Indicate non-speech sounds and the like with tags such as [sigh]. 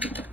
Thank [laughs] you.